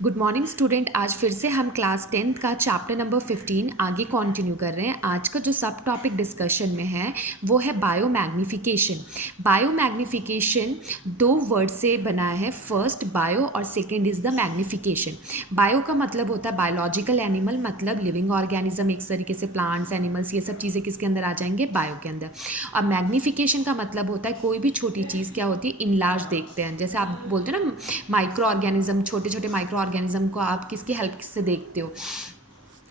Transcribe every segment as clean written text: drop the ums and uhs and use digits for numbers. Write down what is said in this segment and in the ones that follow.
Good morning student. आज फिर से हम क्लास 10th का चैप्टर नंबर 15 आगे कंटिन्यू कर रहे हैं। आज का जो सब टॉपिक डिस्कशन में है वो है बायो मैग्निफिकेशन। बायो मैग्निफिकेशन दो वर्ड से बना है, फर्स्ट बायो और second is the magnification. Bio का मतलब होता है बायोलॉजिकल एनिमल, मतलब लिविंग ऑर्गेनिज्म, एक तरीके से प्लांट्स, एनिमल्स, ये सब चीज़ें किसके अंदर आ जाएंगे, बायो के अंदर। और मैग्निफिकेशन का मतलब होता है कोई भी छोटी चीज़ क्या होती है, इनलार्ज देखते हैं। जैसे आप बोलते हो ना माइक्रो ऑर्गेनिज्म, छोटे छोटे माइक्रो ऑर्गेनिज्म को आप किसकी हेल्प से देखते हो,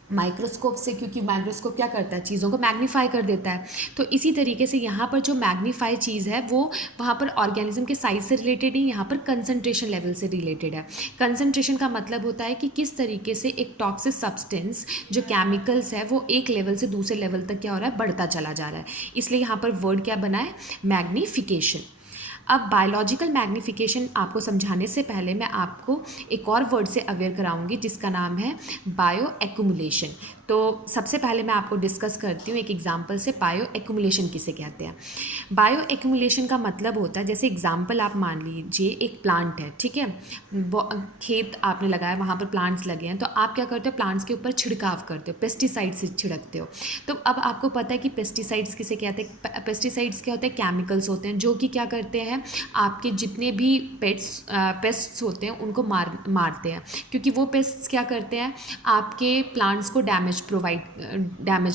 माइक्रोस्कोप से, क्योंकि माइक्रोस्कोप क्या करता है, चीज़ों को मैग्नीफाई कर देता है। तो इसी तरीके से यहाँ पर जो मैग्नीफाई चीज़ है वो वहाँ पर ऑर्गेनिज्म के साइज से रिलेटेड ही, यहाँ पर कंसंट्रेशन लेवल से रिलेटेड है। कंसंट्रेशन का मतलब होता है कि किस तरीके से एक टॉक्सिक सब्सटेंस जो केमिकल्स है वो एक लेवल से दूसरे लेवल तक क्या हो रहा है, बढ़ता चला जा रहा है। इसलिए यहाँ पर वर्ड क्या बना है, मैग्नीफिकेशन। अब बायोलॉजिकल मैग्निफिकेशन आपको समझाने से पहले मैं आपको एक और वर्ड से अवेयर कराऊंगी जिसका नाम है बायो एक्यूमुलेशन। तो सबसे पहले मैं आपको डिस्कस करती हूँ एक एग्जांपल से, बायो एक्यूमुलेशन किसे कहते हैं। बायो एक्यूमुलेशन का मतलब होता है, जैसे एग्जांपल आप मान लीजिए एक प्लांट है, ठीक है, खेत आपने लगाया, वहाँ पर प्लांट्स लगे हैं, तो आप क्या करते हो, प्लांट्स के ऊपर छिड़काव करते हो, पेस्टिसाइड से छिड़कते हो। तो अब आपको पता है कि पेस्टिसाइड्स किसे कहते हैं। पेस्टिसाइड्स क्या होते हैं, केमिकल्स होते हैं जो कि क्या करते हैं, आपके जितने भी पेस्ट्स होते हैं उनको मारते हैं, क्योंकि वो पेस्ट्स क्या करते हैं, आपके प्लांट्स को डैमेज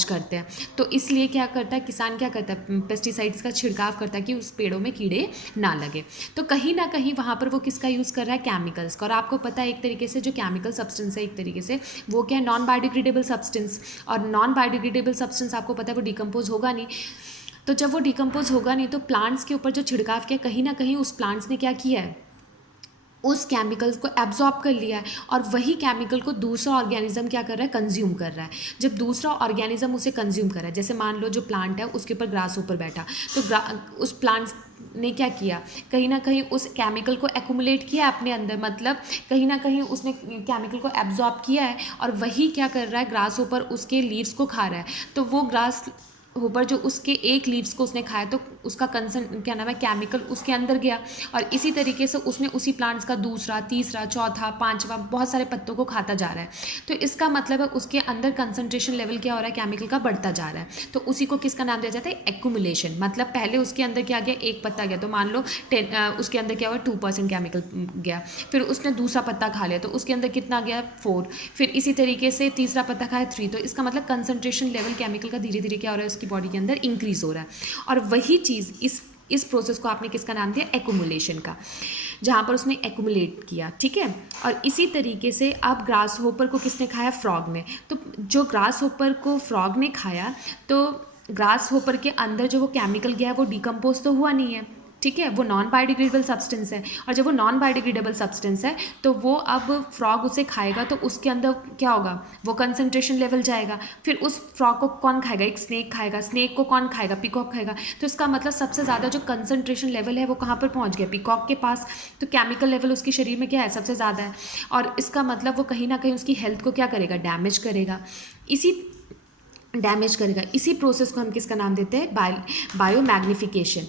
करते हैं। तो इसलिए क्या करता है किसान, क्या करता है, पेस्टिसाइड्स का छिड़काव करता है कि उस पेड़ों में कीड़े ना लगे। तो कहीं ना कहीं वहाँ पर वो किसका यूज़ कर रहा है, केमिकल्स का। और आपको पता है एक तरीके से जो केमिकल सब्सटेंस है, एक तरीके से वो क्या है, नॉन बायोडिग्रेडेबल सब्सटेंस। और नॉन बायोडिग्रेडेबल सब्सटेंस आपको पता है वो डिकम्पोज होगा नहीं। तो जब वो डिकम्पोज होगा नहीं तो प्लांट्स के ऊपर जो छिड़काव किया, कहीं ना कहीं उस प्लांट्स ने क्या किया है, उस केमिकल्स को एब्जॉर्ब कर लिया है, और वही केमिकल को दूसरा ऑर्गेनिज्म क्या कर रहा है, कंज्यूम कर रहा है। जब दूसरा ऑर्गेनिज्म उसे कंज्यूम कर रहा है, जैसे मान लो जो प्लांट है उसके ऊपर ग्रास ऊपर बैठा, तो उस प्लांट ने क्या किया, कहीं ना कहीं उस केमिकल को एक्यूमुलेट किया अपने अंदर, मतलब कहीं ना कहीं उसने केमिकल को एब्जॉर्ब किया है, और वही क्या कर रहा है, ग्रास ऊपर उसके लीव्स को खा रहा है। तो वो ग्रास ऊपर जो उसके एक लीव्स को उसने खाया, तो उसका कंसन क्या नाम है, केमिकल उसके अंदर गया, और इसी तरीके से उसने उसी प्लांट्स का दूसरा, तीसरा, चौथा, पांचवा, बहुत सारे पत्तों को खाता जा रहा है। तो इसका मतलब है उसके अंदर कंसंट्रेशन लेवल क्या हो रहा है, केमिकल का बढ़ता जा रहा है। तो उसी को किसका नाम दिया जाता है, एक्यूमुलेशन। मतलब पहले उसके अंदर क्या गया, एक पत्ता गया, तो मान लो उसके अंदर क्या हुआ, 2% केमिकल गया। फिर उसने दूसरा पत्ता खा लिया तो उसके अंदर कितना गया, 4। फिर इसी तरीके से तीसरा पत्ता खाया, 3। तो इसका मतलब कंसंट्रेशन लेवल केमिकल का धीरे धीरे क्या हो रहा है, उसकी बॉडी के अंदर इंक्रीज हो रहा है। और वही चीज़ इस प्रोसेस को आपने किसका नाम दिया, एक्यूमुलेशन का, जहाँ पर उसने एक्यूमुलेट किया, ठीक है। और इसी तरीके से अब ग्रास होपर को किसने खाया, फ्रॉग ने। तो जो ग्रास होपर को फ्रॉग ने खाया, तो ग्रास होपर के अंदर जो वो केमिकल गया है वो डिकम्पोज तो हुआ नहीं है, ठीक है, वो नॉन बायोडिग्रेडेबल सब्सटेंस है। और जब वो नॉन बायोडिग्रेडेबल सब्सटेंस है तो वो अब फ्रॉग उसे खाएगा, तो उसके अंदर क्या होगा, वो कंसंट्रेशन लेवल जाएगा। फिर उस फ्रॉग को कौन खाएगा, एक स्नेक खाएगा, स्नेक को कौन खाएगा, पीकॉक खाएगा। तो इसका मतलब सबसे ज़्यादा जो कंसंट्रेशन लेवल है वो कहाँ पर पहुँच गया, पीकॉक के पास। तो केमिकल लेवल उसके शरीर में क्या है, सबसे ज़्यादा है। और इसका मतलब वो कहीं ना कहीं उसकी हेल्थ को क्या करेगा, डैमेज करेगा। इसी प्रोसेस को हम किसका नाम देते हैं, बायो मैग्निफिकेशन।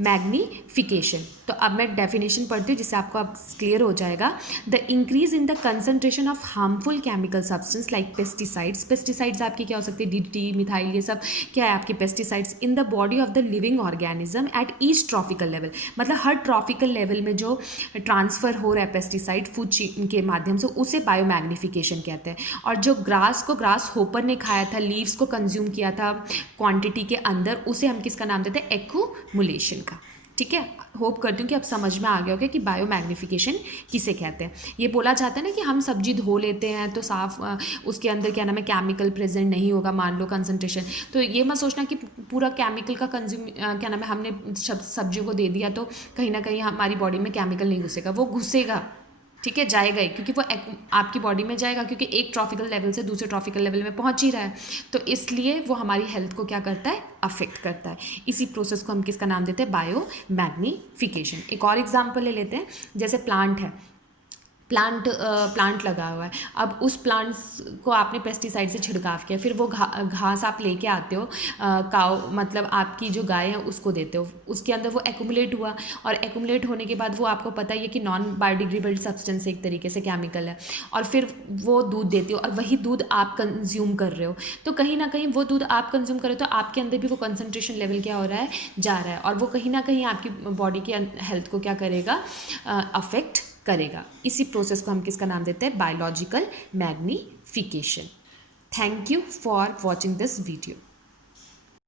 मैग्निफिकेशन। तो अब मैं डेफिनेशन पढ़ती हूँ जिससे आपको अब क्लियर हो जाएगा। The increase in the concentration of harmful chemical substance like pesticides. Pesticides आपकी क्या हो सकती है, डीडीटी, मिथाइल, ये सब क्या है आपके pesticides, in the body of the living organism at each tropical level. मतलब हर ट्रॉपिकल लेवल में जो ट्रांसफर हो रहा है पेस्टिसाइड फूड चेन के माध्यम से, उसे बायोमैग्निफिकेशन कहते हैं। और जो ग्रास होपर ने खाया था, लीव्स को कंज्यूम किया था क्वांटिटी के अंदर, उसे हम किसका नाम देते हैं, एक्यूमुलेशन का। ठीक है, होप करती हूँ कि अब समझ में आ गया होगा कि बायो मैग्निफिकेशन किसे कहते हैं। ये बोला जाता है ना कि हम सब्जी धो लेते हैं तो साफ उसके अंदर क्या नाम है, केमिकल प्रेजेंट नहीं होगा, मान लो कंसंट्रेशन। तो ये मत सोचना कि पूरा केमिकल का कंज्यूम क्या नाम है, हमने सब्जियों को दे दिया तो कहीं ना कहीं हमारी बॉडी में केमिकल नहीं घुसेगा, वो घुसेगा, ठीक है, जाएगा ही, क्योंकि वो आपकी बॉडी में जाएगा, क्योंकि एक ट्रॉपिकल लेवल से दूसरे ट्रॉपिकल लेवल में पहुंच ही रहा है। तो इसलिए वो हमारी हेल्थ को क्या करता है, अफेक्ट करता है। इसी प्रोसेस को हम किसका नाम देते हैं, बायो मैग्निफिकेशन। एक और एग्जांपल ले लेते हैं, जैसे प्लांट है, प्लांट लगा हुआ है, अब उस प्लांट्स को आपने पेस्टिसाइड से छिड़काव किया, फिर वो घास आप लेके आते हो, काव मतलब आपकी जो गाय है उसको देते हो, उसके अंदर वो एक्यूमुलेट हुआ, और एक्यूमुलेट होने के बाद वो आपको पता ही है कि नॉन बायोडिग्रेडेबल सब्सटेंस एक तरीके से केमिकल है, और फिर वो दूध देती हो और वही दूध आप कंज्यूम कर रहे हो। तो कहीं ना कहीं वो दूध आप कंज्यूम कर रहे हो तो आपके अंदर भी वो कंसनट्रेशन लेवल क्या हो रहा है, जा रहा है, और वो कहीं ना कहीं आपकी बॉडी की हेल्थ को क्या करेगा, अफेक्ट करेगा। इसी प्रोसेस को हम किसका नाम देते हैं, biological magnification. Thank you for watching this video.